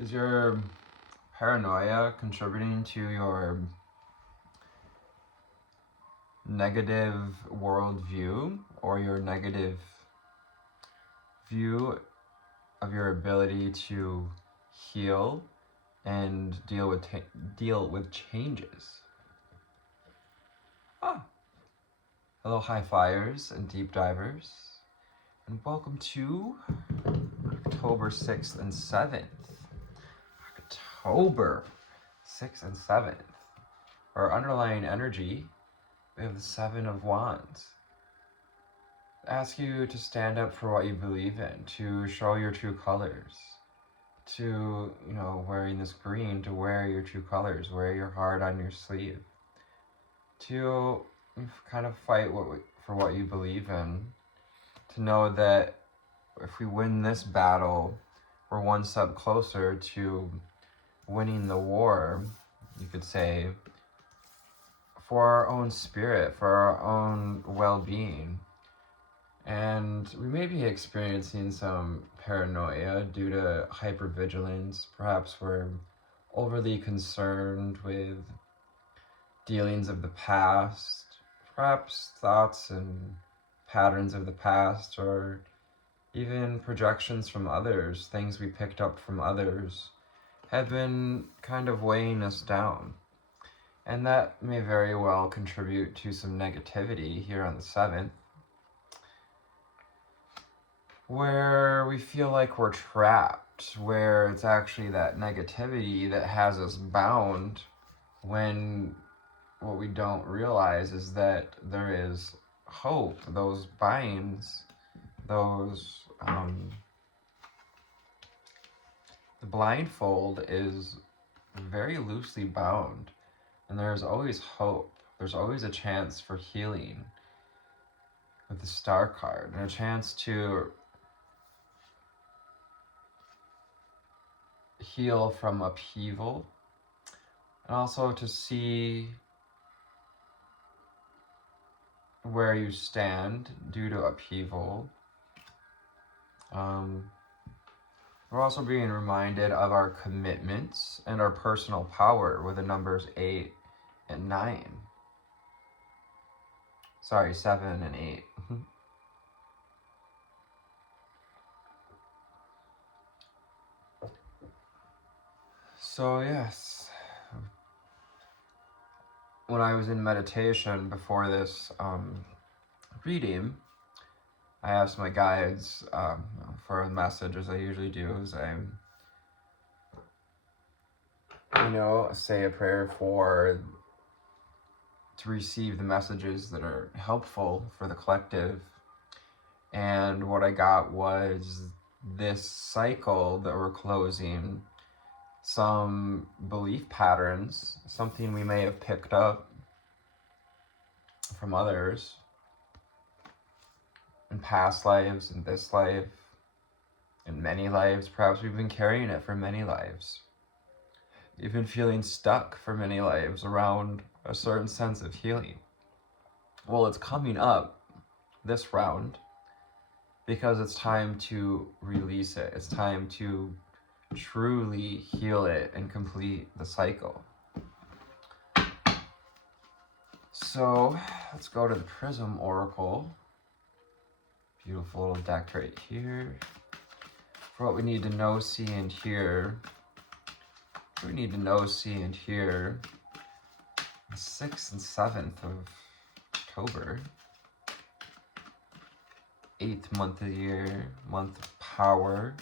Is your paranoia contributing to your negative worldview or your negative view of your ability to heal and deal with changes? Ah. Hello, high flyers and deep divers, and welcome to October 6th and 7th. October 6th and 7th. Our underlying energy, we have the Seven of Wands. I ask you to stand up for what you believe in, to show your true colors, to, wearing this green, to wear your true colors, wear your heart on your sleeve, to kind of fight for what you believe in, to know that if we win this battle, we're one step closer to winning the war, you could say, for our own spirit, for our own well-being. And we may be experiencing some paranoia due to hypervigilance. Perhaps we're overly concerned with dealings of the past, perhaps thoughts and patterns of the past, or even projections from others, things we picked up from others, have been kind of weighing us down. And that may very well contribute to some negativity here on the 7th, where we feel like we're trapped, where it's actually that negativity that has us bound, when what we don't realize is that there is hope. Those binds, those the blindfold is very loosely bound, and there's always hope. There's always a chance for healing with the Star card, and a chance to heal from upheaval, and also to see where you stand due to upheaval. We're also being reminded of our commitments and our personal power with the numbers 8 and 9. Sorry, 7 and 8. So yes, when I was in meditation before this reading, I asked my guides for a message, as I usually do, as I, say a prayer to receive the messages that are helpful for the collective. And what I got was this cycle that we're closing, some belief patterns, something we may have picked up from others in past lives, in this life, in many lives. Perhaps we've been carrying it for many lives. You've been feeling stuck for many lives around a certain sense of healing. Well, it's coming up this round because it's time to release it. It's time to truly heal it and complete the cycle. So let's go to the Prism Oracle. Beautiful little deck right here. For what we need to know, see, and hear. We need to know, see, and hear the 6th and 7th of October. 8th month of the year, month of power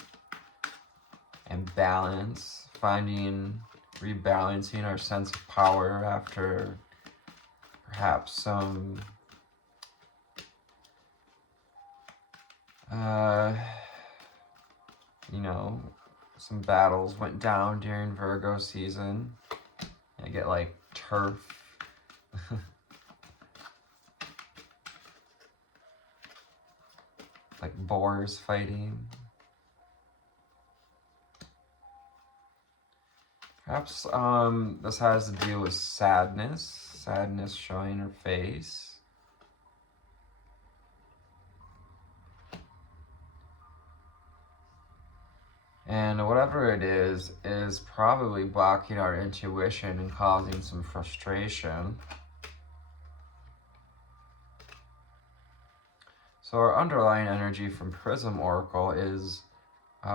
and balance, rebalancing our sense of power after perhaps some some battles went down during Virgo season. I get like turf. Like boars fighting. Perhaps this has to do with sadness showing her face. And whatever it is probably blocking our intuition and causing some frustration. So our underlying energy from Prism Oracle is,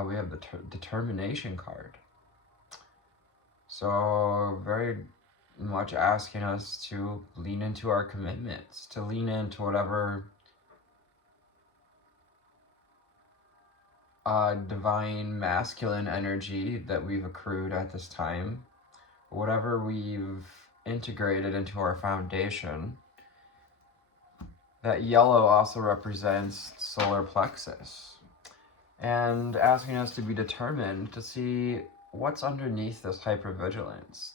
we have the determination card. So very much asking us to lean into our commitments, to lean into whatever divine masculine energy that we've accrued at this time, whatever we've integrated into our foundation. That yellow also represents solar plexus, and asking us to be determined to see what's underneath this hypervigilance,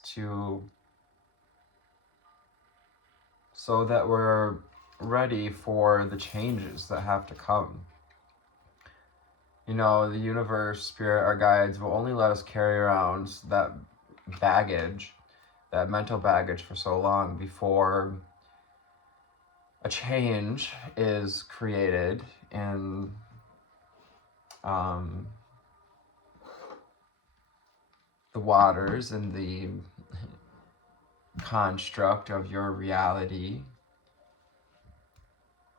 so that we're ready for the changes that have to come. You know, the universe, spirit, our guides will only let us carry around that baggage, that mental baggage, for so long before a change is created in the waters and the construct of your reality,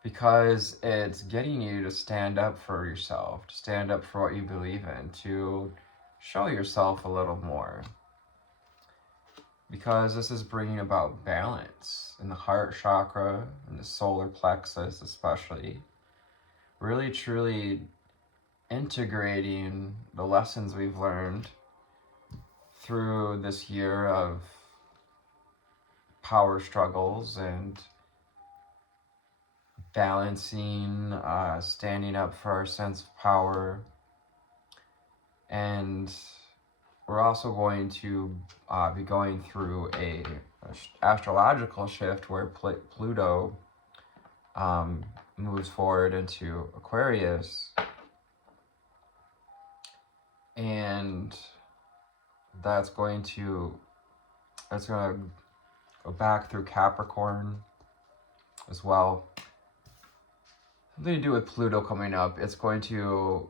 because it's getting you to stand up for yourself, to stand up for what you believe in, to show yourself a little more. Because this is bringing about balance in the heart chakra and the solar plexus especially. Really, truly integrating the lessons we've learned through this year of power struggles and balancing, standing up for our sense of power. And we're also going to be going through a astrological shift where Pluto moves forward into Aquarius, and that's going to go back through Capricorn as well. Something to do with Pluto coming up. It's going to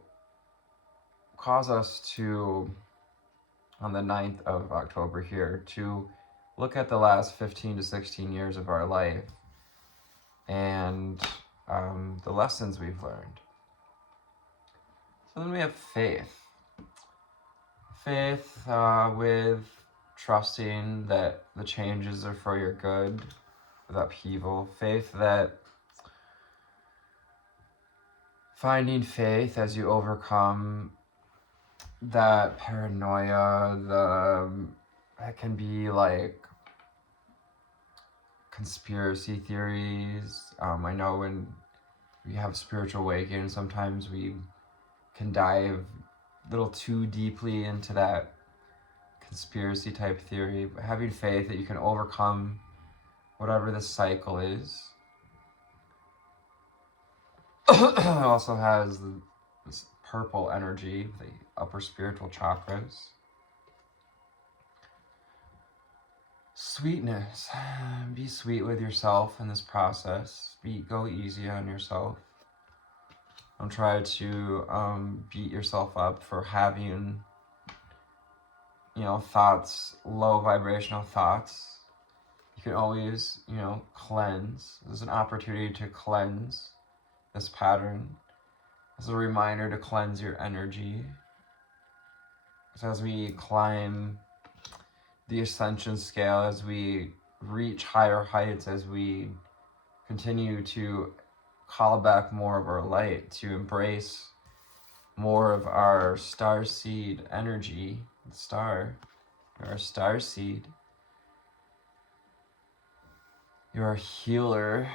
cause us to, on the 9th of October here, to look at the last 15 to 16 years of our life and the lessons we've learned. So then we have faith. Faith with trusting that the changes are for your good, with upheaval. Faith that finding faith as you overcome that paranoia, that can be like conspiracy theories. I know when we have spiritual awakening, sometimes we can dive a little too deeply into that conspiracy type theory, but having faith that you can overcome whatever the cycle is. It also has this purple energy, the upper spiritual chakras. Sweetness. Be sweet with yourself in this process. Go easy on yourself. Don't try to beat yourself up for having, thoughts, low vibrational thoughts. You can always, cleanse. There's an opportunity to cleanse this pattern. As a reminder to cleanse your energy. So as we climb the ascension scale, as we reach higher heights, as we continue to call back more of our light, to embrace more of our star seed energy, our star seed. You're a healer.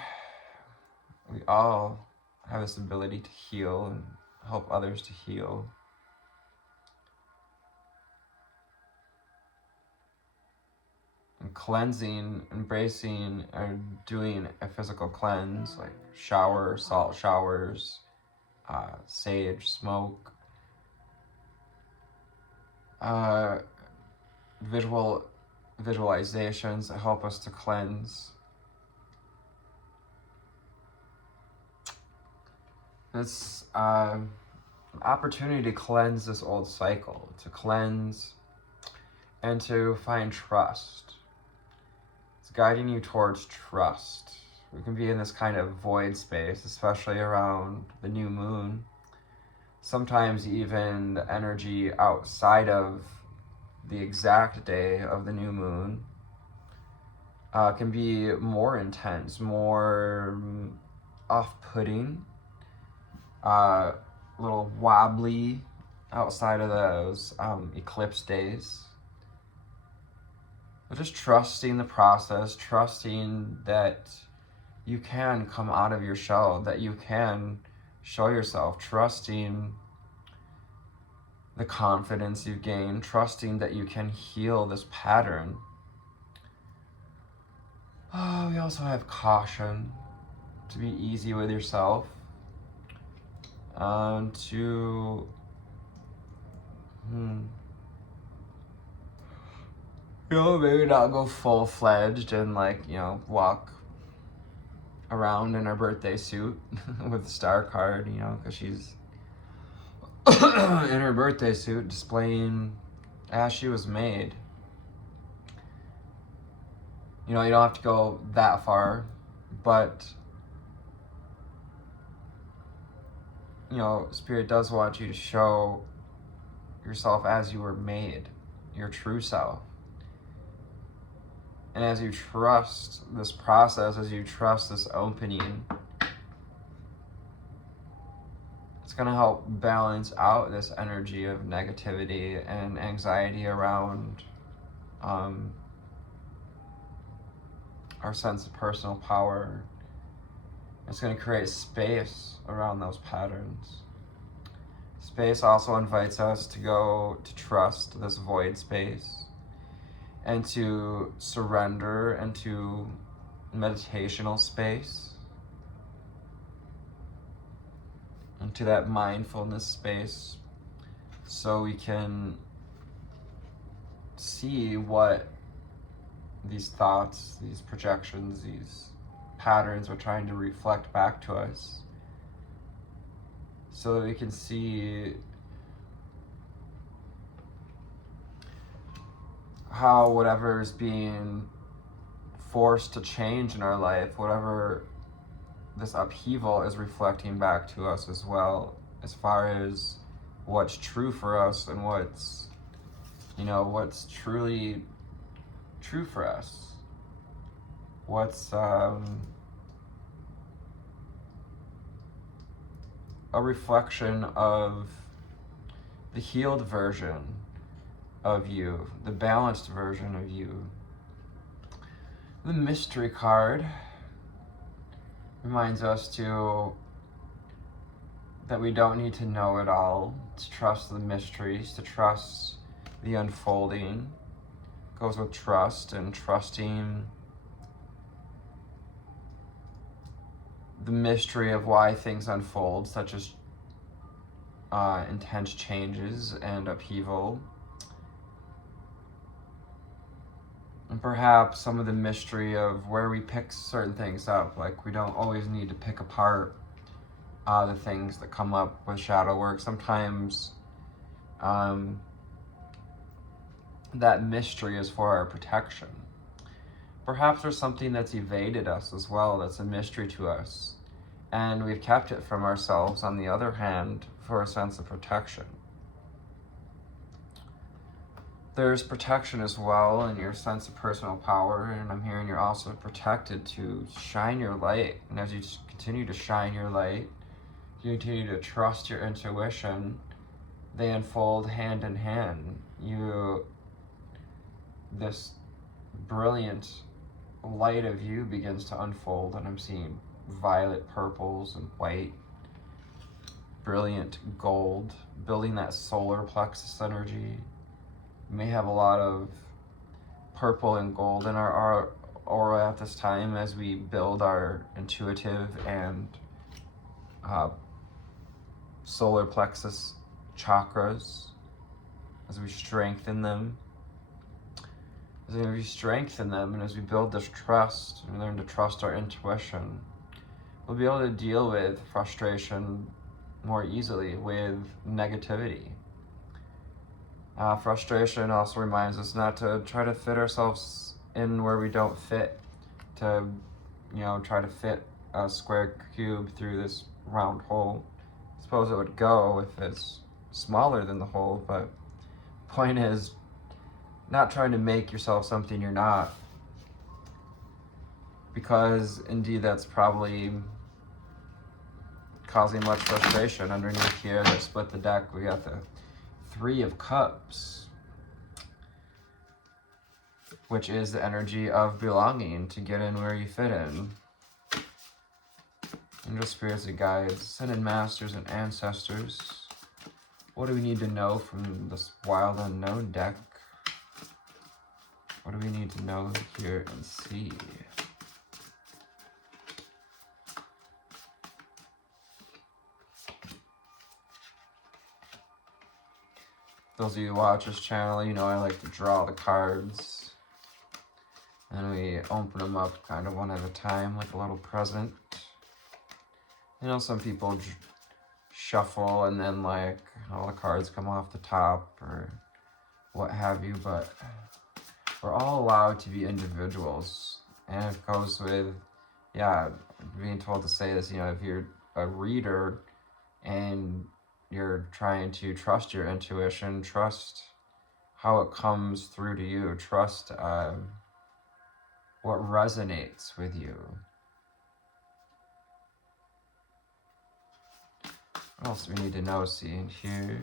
We all have this ability to heal and help others to heal. And cleansing, embracing, or doing a physical cleanse, like salt showers, sage, smoke, visualizations that help us to cleanse. This opportunity to cleanse this old cycle, to cleanse and to find trust. It's guiding you towards trust. We can be in this kind of void space, especially around the new moon. Sometimes even the energy outside of the exact day of the new moon can be more intense, more off-putting, a little wobbly outside of those eclipse days. But just trusting the process, trusting that you can come out of your shell, that you can show yourself, trusting the confidence you've gained, trusting that you can heal this pattern. Oh, we also have caution, to be easy with yourself, to maybe not go full-fledged and walk around in her birthday suit with the star card, because she's in her birthday suit displaying as she was made. You don't have to go that far, but Spirit does want you to show yourself as you were made, your true self. And as you trust this process, as you trust this opening, it's going to help balance out this energy of negativity and anxiety around our sense of personal power. It's going to create space around those patterns. Space also invites us to go to trust this void space and to surrender into meditational space, into that mindfulness space, so we can see what these thoughts, these projections, these patterns are trying to reflect back to us, so that we can see how whatever is being forced to change in our life, whatever this upheaval is reflecting back to us as well, as far as what's true for us and what's truly true for us. What's a reflection of the healed version of you, the balanced version of you. The mystery card reminds us that we don't need to know it all, to trust the mysteries, to trust the unfolding. It goes with trust and trusting the mystery of why things unfold, such as intense changes and upheaval. And perhaps some of the mystery of where we pick certain things up. Like, we don't always need to pick apart the things that come up with shadow work. Sometimes that mystery is for our protection. Perhaps there's something that's evaded us as well, that's a mystery to us, and we've kept it from ourselves, on the other hand, for a sense of protection. There's protection as well in your sense of personal power, and I'm hearing you're also protected to shine your light. And as you continue to shine your light, you continue to trust your intuition, they unfold hand in hand. This brilliant light of you begins to unfold, and I'm seeing violet purples and white, brilliant gold, building that solar plexus energy. We may have a lot of purple and gold in our aura at this time as we build our intuitive and solar plexus chakras, as we strengthen them. As we strengthen them and as we build this trust and learn to trust our intuition, we'll be able to deal with frustration more easily with negativity. Frustration also reminds us not to try to fit ourselves in where we don't fit, to, try to fit a square cube through this round hole. I suppose it would go if it's smaller than the hole, but point is not trying to make yourself something you're not, because indeed that's probably causing much frustration. Underneath here, they split the deck. We got the Three of Cups, which is the energy of belonging, to get in where you fit in. Angel spirits and guides, ascended masters and ancestors. What do we need to know from this wild unknown deck? What do we need to know, hear, and see? Those of you who watch this channel, I like to draw the cards. And we open them up kind of one at a time, like a little present. Some people shuffle and then all the cards come off the top or what have you, but we're all allowed to be individuals. And it goes with, being told to say this, if you're a reader and you're trying to trust your intuition, trust how it comes through to you, trust what resonates with you. What else do we need to know, see, and hear?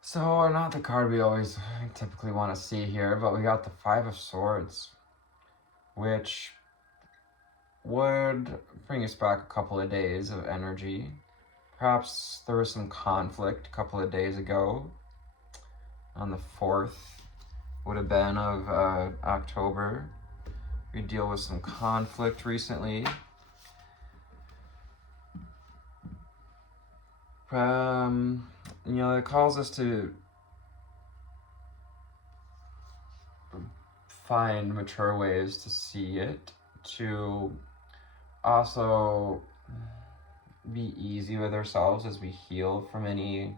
So, not the card we always typically want to see here, but we got the Five of Swords, which would bring us back a couple of days of energy. Perhaps there was some conflict a couple of days ago. On the 4th would have been of October. We deal with some conflict recently. It calls us to find mature ways to see it, to also be easy with ourselves as we heal from any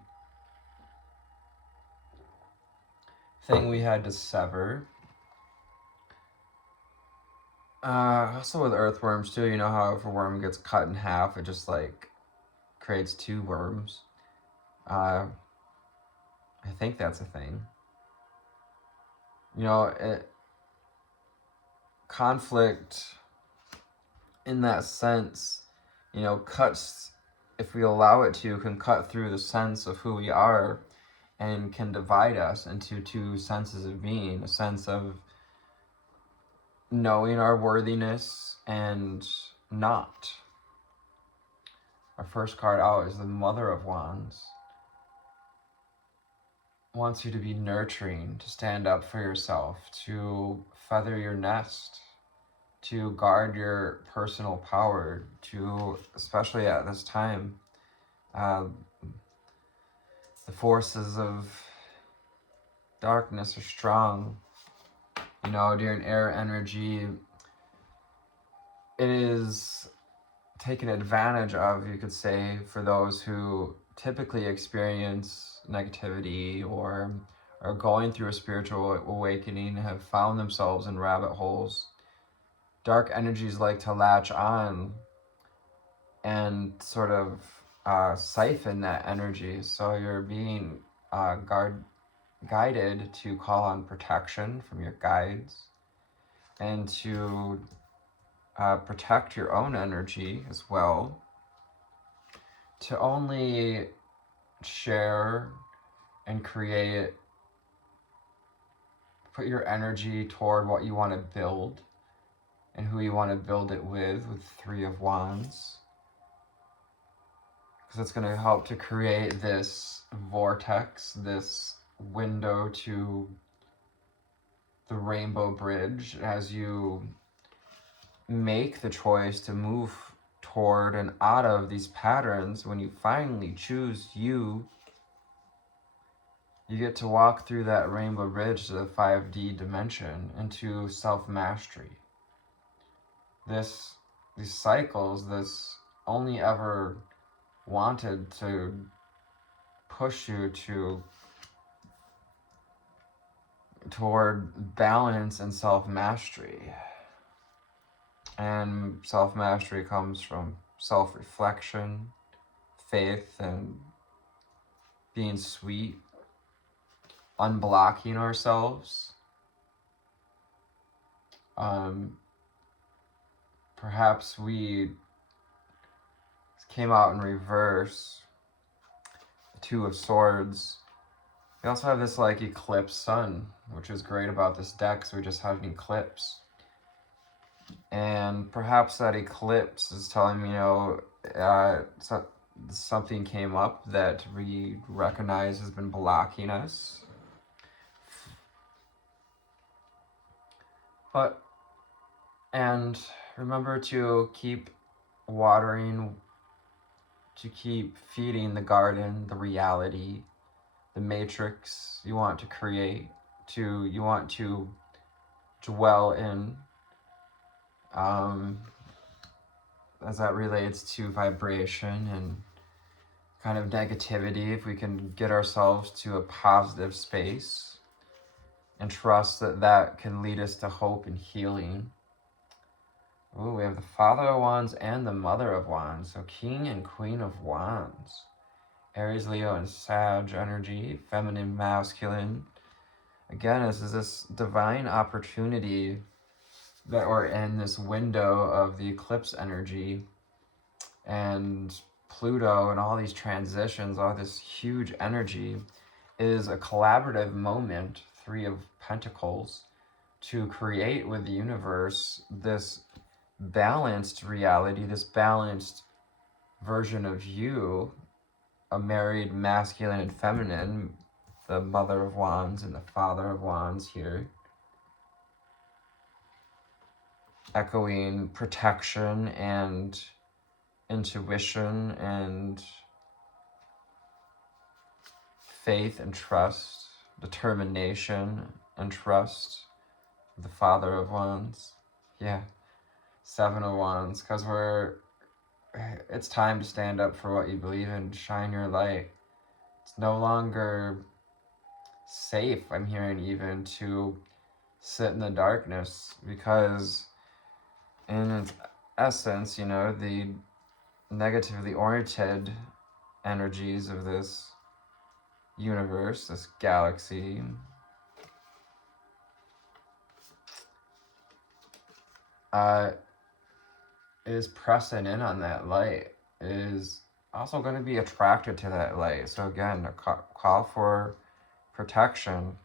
thing we had to sever. Also with earthworms too, how if a worm gets cut in half, it just creates two worms. I think that's a thing. Conflict in that sense, cuts, if we allow it to, can cut through the sense of who we are and can divide us into two senses of being, a sense of knowing our worthiness and not. Our first card out is the Mother of Wands. Wants you to be nurturing, to stand up for yourself, to feather your nest, to guard your personal power, to, especially at this time, the forces of darkness are strong. During air energy, it is taken advantage of, you could say, for those who typically experience negativity or are going through a spiritual awakening, have found themselves in rabbit holes. Dark energies like to latch on and sort of siphon that energy. So you're being guided to call on protection from your guides and to protect your own energy as well, to only share and create, put your energy toward what you want to build and who you want to build it with Three of Wands, because it's going to help to create this vortex, this window to the rainbow bridge as you make the choice to move toward and out of these patterns, when you finally choose you get to walk through that rainbow bridge to the 5D dimension into self-mastery. These cycles, this only ever wanted to push you toward balance and self-mastery. And self-mastery comes from self-reflection, faith, and being sweet, unblocking ourselves. Perhaps we came out in reverse, the Two of Swords. We also have this like eclipse sun, which is great about this deck because we just had an eclipse. And perhaps that eclipse is telling me, something came up that we recognize has been blocking us. And remember to keep watering, to keep feeding the garden, the reality, the matrix you want to create, you want to dwell in, as that relates to vibration and kind of negativity. If we can get ourselves to a positive space and trust that can lead us to hope and healing. Ooh, we have the Father of Wands and the Mother of Wands. So King and Queen of Wands. Aries, Leo, and Sag energy. Feminine, masculine. Again, this is this divine opportunity that we're in, this window of the eclipse energy. And Pluto and all these transitions, all this huge energy is a collaborative moment, Three of Pentacles, to create with the universe this balanced reality, this balanced version of you, a married masculine and feminine, the Mother of Wands and the Father of Wands here, echoing protection and intuition and faith and trust, determination and trust. The Father of Wands, yeah, Seven of Wands, because it's time to stand up for what you believe in, shine your light. It's no longer safe, I'm hearing, even to sit in the darkness, because in its essence, the negatively oriented energies of this universe, this galaxy, is pressing in on that light, is also going to be attracted to that light. So again, a call for protection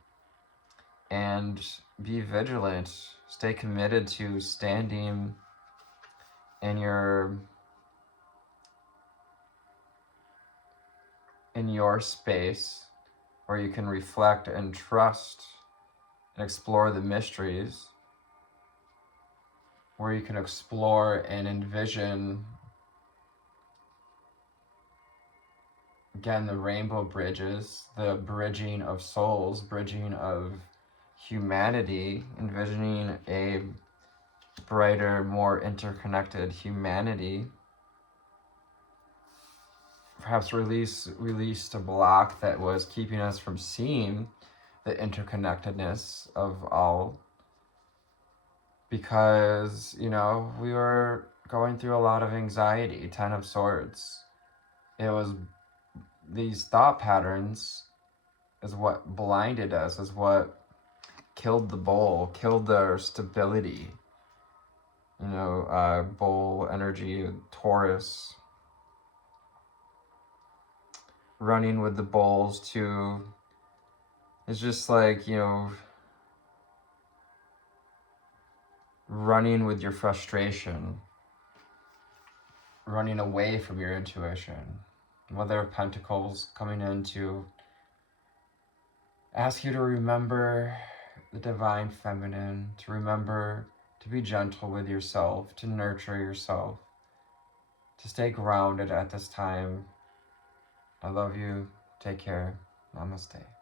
and be vigilant. Stay committed to standing in your space where you can reflect and trust and explore the mysteries, where you can explore and envision, again, the rainbow bridges, the bridging of souls, bridging of humanity, envisioning a brighter, more interconnected humanity. Perhaps release the block that was keeping us from seeing the interconnectedness of all, because we were going through a lot of anxiety. 10 of Swords, it was these thought patterns is what blinded us, is what killed the bowl, killed their stability. Bowl energy, Taurus, running with the bowls too. It's just like, running with your frustration, running away from your intuition. Mother of Pentacles coming in to ask you to remember the divine feminine, to remember to be gentle with yourself, to nurture yourself, to stay grounded at this time. I love you. Take care. Namaste.